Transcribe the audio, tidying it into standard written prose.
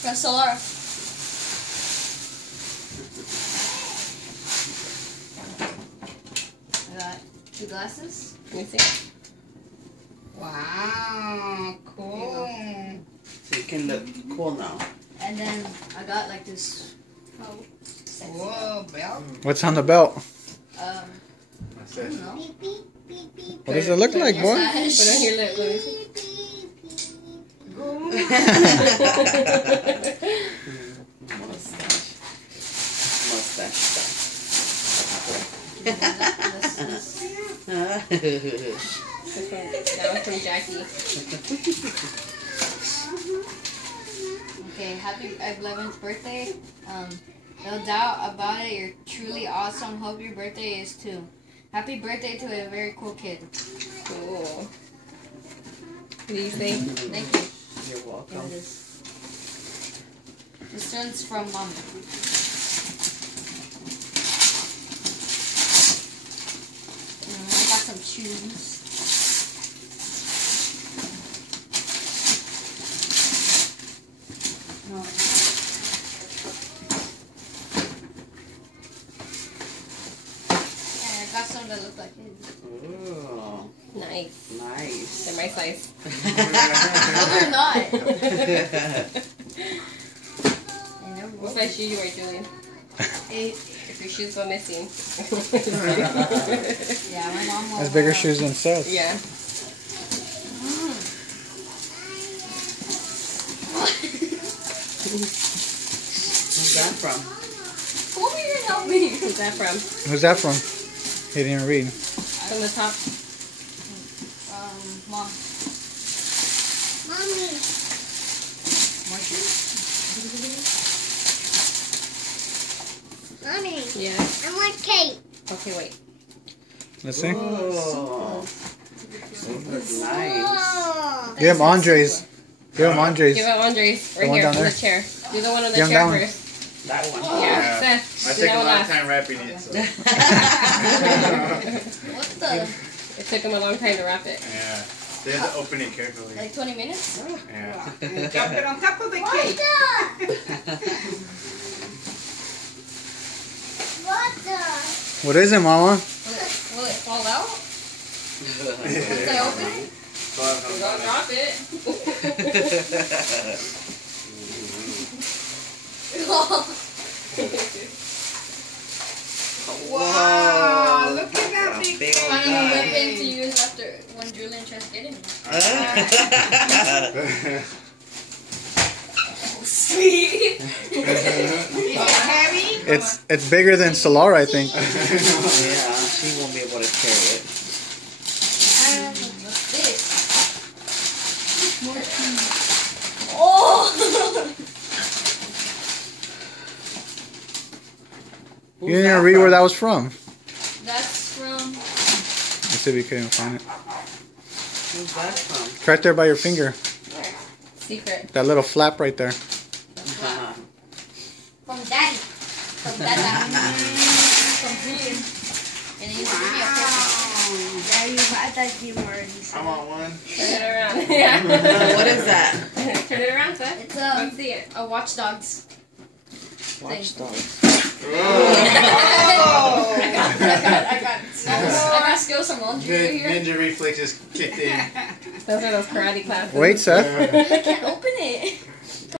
From Solara. I got 2 glasses. Let me see. Wow, cool. So you can look cool now. And then I got like this. Oh, sexy. Whoa, belt. What's on the belt? I don't know. What does it look like, boy? Put on your lip. Let me see. Mustache stuff. That was from Jackie. Okay, happy 11th birthday. No doubt about it, you're truly awesome. Hope your birthday is too. Happy birthday to a very cool kid. Cool. What do you say? Thank you. You're Here welcome. it is. This one's from Mom. I got some shoes. No. And I got some that look like his. Ooh, Nice. nice. They're my size. No, they're not. What size shoe you wear, Julian? 8. If your shoes go missing. Yeah, my mom That's bigger shoes than Seth. Yeah. Where's that from? Come here and help me. Who's that from? Who's that from? He didn't read. From the top. Mom. Mommy. More shoes? Mommy. Yeah. I want cake. Okay, wait. Let's see. Ooh. Those look nice. Oh. Give him Andres. Give him Andres. Give out Andres. The Right one here down on the there. chair. Do the one on the Give him chair that one. first. That one. Yeah. Seth. I do take that a one long last. time wrapping it, so What the? It took him a long time to wrap it. yeah. They have to open it carefully. Like 20 minutes? Yeah. And drop it on top of the cake. What the? What is it, Mama? Will it fall out? Once I open it? We're gonna drop it. Wow, look at that big Big cake. old Kind of a guy. weapon to use after when Julian tries to get in. Sweet. Is it heavy? It's bigger than Solara, I think. Yeah, she won't be able to carry it. What's this? More cheese. Oh! You didn't read where that was from. That's from. Let's see if you can find it. Who's that from? It's right there by your finger. Secret. That little flap right there. From Daddy. From Dada. From Julian. And he used to give me a present. Yeah, you've had that game already. I want one. Turn it around. Yeah. What is that? Turn it around, Seth. It's Let's see it. a Watch Dogs. Watch dogs. I got skills from laundry over here. Ninja reflexes kicked in. Those are those karate classes. Wait, Seth. I can't open it.